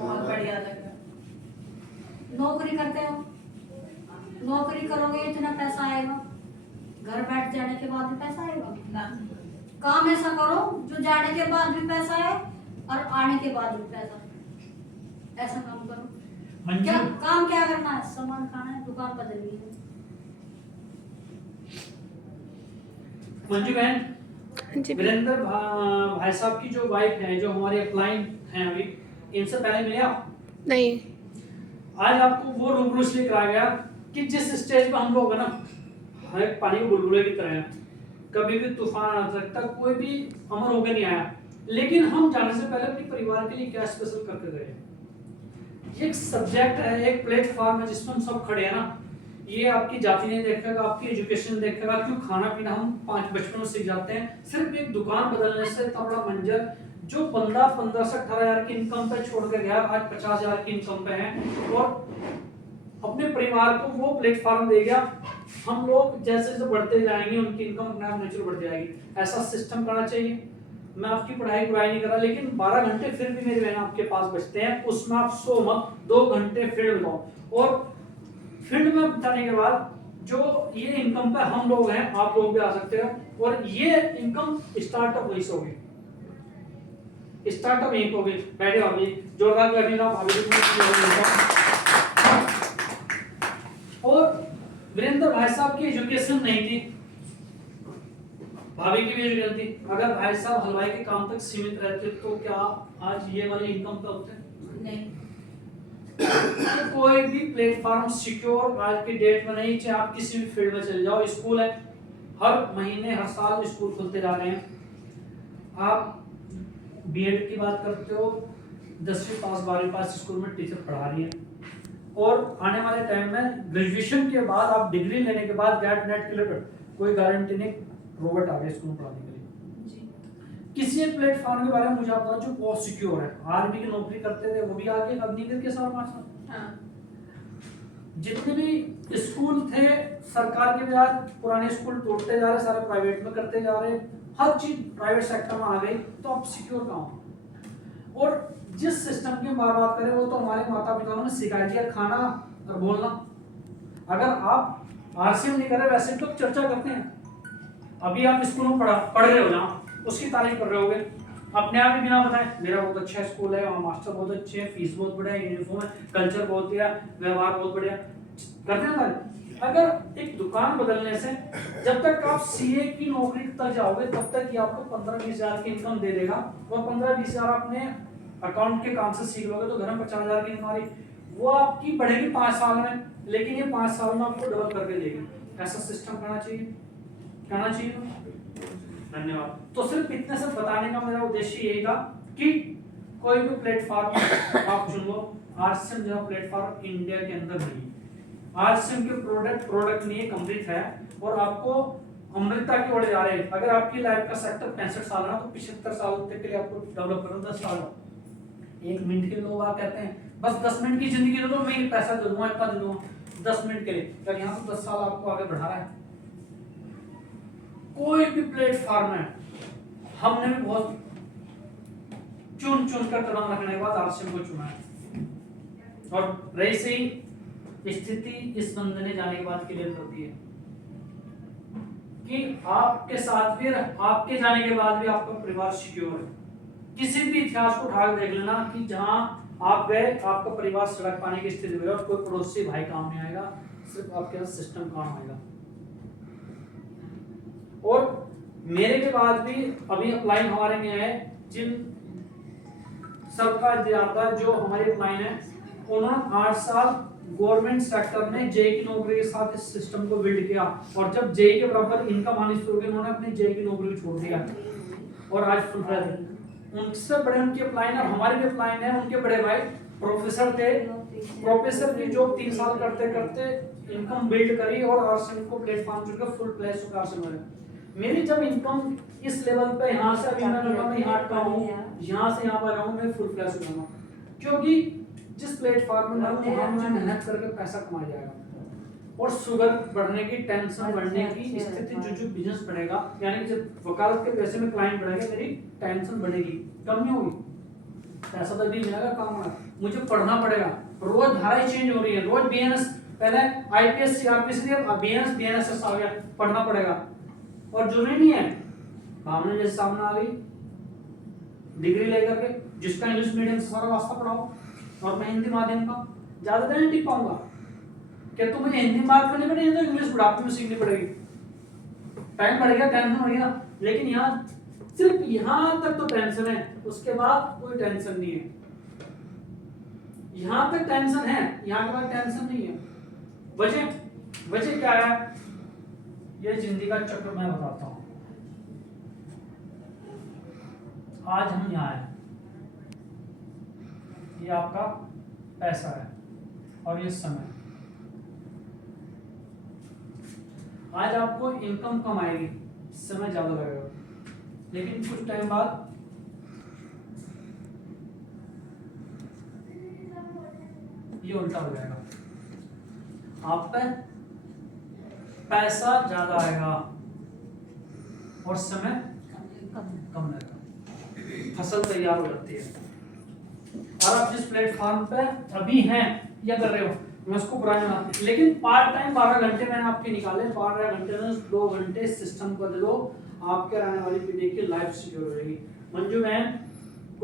बहुत बढ़िया लग रहा है। नौकरी करते हो, नौकरी करोगे इतना पैसा आएगा, घर बैठ जाने के बाद भी पैसा आएगा ना काम ऐसा करो जो जाने के बाद भी पैसा आए और आने के बाद भी पैसा, ऐसा काम करो। क्या मंजू काम क्या करना है, सामान खाना है, दुकान बदलनी है। मंजू बहन, हाँ जी। वीरेंद्र भाई साहब की जो वाइफ है, जो हमारे अपलाइन हैं अभी, इनसे पहले मिले आप? नहीं। आज आपको वो रूबरू इसलिए कराया गया कि जिस स्टेज पे हम लोग है ना, हर एक पानी के बुलबुले की तरह हैं, कभी भी तूफान आ सकता, कोई भी अमर होकर नहीं आया, लेकिन हम जाने से पहले अपने परिवार के लिए क्या स्पेशल करके गए। ये एक सब्जेक्ट है, एक प्लेटफॉर्म है जिसमें हम सब खड़े हैं ना। ये आपकी जाति नहीं देखेगा, आपकी एजुकेशन देखेगा, क्यों खाना पीना हम 5 बचपन में सीख जाते हैं। सिर्फ एक दुकान बदलने से इतना बड़ा मंजर, जो बंदा 15 से 18 हजार की इनकम पे छोड़ के गया, आज 50 हजार की इनकम पे है और अपने परिवार को वो प्लेटफॉर्म दे गया। हम लोग जैसे जैसे बढ़ते जाएंगे, उनकी इनकम अपने आप नेचुरल बढ़ जाएगी। ऐसा सिस्टम करना चाहिए। मैं आपकी पढ़ाई बुराई नहीं कर रहा, लेकिन 12 घंटे फिर भी मेरी बहन आपके पास बचते हैं, उसमें आप सो मत, 2 घंटे फील्ड में जाओ। और फील्ड में बताने के बाद जो ये इनकम पे हम लोग हैं, आप लोग भी आ सकते हो। और ये इनकम स्टार्टअप वहीं से होगी, स्टार्टअप यहीं होगी। बैठे अभी जोरदार बैठे ना भाभी जी। और वीरेंद्र भाई साहब की एजुकेशन नहीं थी, भाभी की भी एजुकेशन थी। अगर भाई साहब हलवाई के काम तक सीमित रहते तो क्या आज ये वाले इनकम पे होते? नहीं। तो कोई भी प्लेटफॉर्म सिक्योर आज की डेट में नहीं, चाहे आप किसी भी फील्ड में चले जाओ। स्कूल है, हर महीने हर साल स्कूल खुलते जा रहे हैं। आप बीएड की बात करते हो, 10वीं पास 12वीं पास स्कूल में टीचर पढ़ा रही है, और आने वाले टाइम में ग्रेजुएशन के बाद आप डिग्री लेने के बाद गैट नेट के लिए कोई गारंटी नहीं, रोबोट आ गए स्कूल में पढ़ाने के लिए। जी। किसी एक प्लेटफॉर्म के बारे में मुझे आप बताओ जो बहुत सिक्योर है। आर्मी की नौकरी करते थे, वो भी आगे अग्निवीर के 4-5 साल। हाँ। जितने भी स्कूल थे सरकार के, भी आज पुराने स्कूल टूटते जा रहे, सारे प्राइवेट में करते जा रहे, हर चीज प्राइवेट सेक्टर में आ गई, तो अब सिक्योर कहाँ हो? और जिस सिस्टम की बात करें वो तो हमारे माता पिता ने सिखाया दिया, खाना और बोलना। अगर आप आरसीएम नहीं करे, वैसे तो चर्चा करते हैं। अभी आप स्कूल में पढ़ रहे हो ना, उसकी तारीफ कर रहे होगे अपने आप ही बिना बताए, मेरा बहुत अच्छा स्कूल है, वहाँ मास्टर बहुत अच्छे हैं, फीस बहुत बढ़िया है, यूनिफॉर्म है, कल्चर बहुत बढ़िया, व्यवहार बहुत बढ़िया, करते हैं ना। अगर एक दुकान बदलने से, जब तक आप सीए की नौकरी तक जाओगे तब तक ये आपको 15-20 हजार की इनकम दे देगा, और 15-20 हजार अपने अकाउंट के काम से सीख लोगे तो घर में 50 हजार की इनकम, वो आपकी बढ़ेगी 5 साल में, लेकिन ये 5 साल में आपको डबल करके देगी। ऐसा सिस्टम करना चाहिए। धन्यवाद। तो सिर्फ इतने से बताने का मेरा उद्देश्य यही था कि कोई भी प्लेटफॉर्म आप चुन लो, आरसीएम जो प्लेटफॉर्म इंडिया के अंदर नहीं, आरसीएम के प्रोडक्ट नहीं है, कंप्लीट है, और आपको अमृता की ओर जा रहे हैं। अगर आपकी लाइफ का सेक्टर 65 साल है तो 75 साल तक के लिए आपको डेवलप करना 10 साल। 1 मिनट के लिए लोग आप कहते हैं बस 10 मिनट की जिंदगी दे दो, मैं पैसा दे दूंगा, इतना दे दूंगा 10 मिनट के लिए, अगर यहाँ से 10 साल आपको आगे बढ़ा रहा है। कोई भी प्लेटफॉर्म है, हमने भी बहुत चुन कर कदम रखने के बाद आरसीएम को चुना है। और रही सही स्थिति इस बंदे ने जाने के बाद क्लियर कर दी है कि आपके साथ भी, आपके जाने के बाद भी आपका परिवार सिक्योर है। किसी भी इतिहास को उठा देख लेना कि जहां आप गए आपका परिवार सड़क पाने की स्थिति में, और कोई पड़ोसी भाई काम नहीं आएगा, सिर्फ आपके यहाँ सिस्टम काम आएगा। और मेरे के बाद भी अभी अप्लाई हमारे में है, जिन सबका ज्यादा जो हमारे अप्लाई है, उन्होंने 8 साल गवर्नमेंट सेक्टर में जेई की नौकरी के साथ इस सिस्टम को बिल्ड किया, और जब जेई के बराबर इनकम आनी शुरू हुई, उन्होंने अपनी जेई की नौकरी छोड़ दिया और आज फुल फ्लेज। उनसे बड़े उनके अप्लाई है, हमारे भी अप्लाई है, उनके बड़े भाई प्रोफेसर थे, प्रोफेसर की जॉब 3 साल करते करते इनकम बिल्ड करी और आरसीएम को प्लेटफॉर्म चुनकर फुल फ्लेज होकर आरसीएम बने। मेरी जब इनकम इस लेवल पे, यहाँ से अभी मैं यहाँ अटका हूँ, यहाँ से यहाँ पर आऊँ, मैं फुल फ्लेज हो जाऊंगा, क्योंकि जिस प्लेटफॉर्म में मैं वहाँ मुझे मेहनत करके पैसा कमाया जाएगा। और शुगर बढ़ने की, टेंशन बढ़ने की स्थिति, जो बिजनेस बढ़ेगा, यानी जब वकालत के पैसे में क्लाइंट बढ़ेगा, मेरी टेंशन बढ़ेगी, कम नहीं होगी। पैसा तो भी मिलेगा, काम है, मुझे पढ़ना पड़ेगा, रोज धाराएं चेंज हो रही है, रोज बीएनएस, पहले आईपीएस सीआरपीसी थी, अब बीएनएस बीएनएसएस आ गया, पढ़ना पड़ेगा। और जरूरी नहीं है भावना जैसे सामने आ गई डिग्री लेकर के, जिसका इंग्लिश मीडियम से सारा वास्ता पढ़ाओ और मैं हिंदी माध्यम का, ज्यादा देर नहीं टिक पाऊंगा। क्या तो मुझे हिंदी बात करनी पड़ेगी तो इंग्लिश बुढ़ापे में सीखनी पड़ेगी, टाइम बढ़ेगा, टेंशन बढ़ेगा। लेकिन यहाँ सिर्फ यहाँ तक तो टेंशन है, उसके बाद कोई टेंशन नहीं है। यहाँ तक टेंशन है, यहाँ के बाद टेंशन नहीं है। वजह क्या है, ये जिंदगी का चक्र मैं बताता हूँ। आज हम यहाँ हैं, ये आपका पैसा है और ये समय। आज आपको इनकम कम आएगी, समय ज्यादा लगेगा, लेकिन कुछ टाइम बाद ये उल्टा हो जाएगा, आप पे पैसा ज्यादा आएगा और समय कम लगेगा, फसल तैयार हो जाती है। और आप जिस प्लेटफॉर्म पे अभी हैं या कर रहे हो, मैं उसको बुरा नहीं मानता, लेकिन पार्ट टाइम 12 घंटे मैंने आपके निकाले, 12 घंटे में 2 घंटे सिस्टम को दे दो, आपके आने वाली पीढ़ी की लाइफ सिक्योर हो जाएगी। मंजू बहन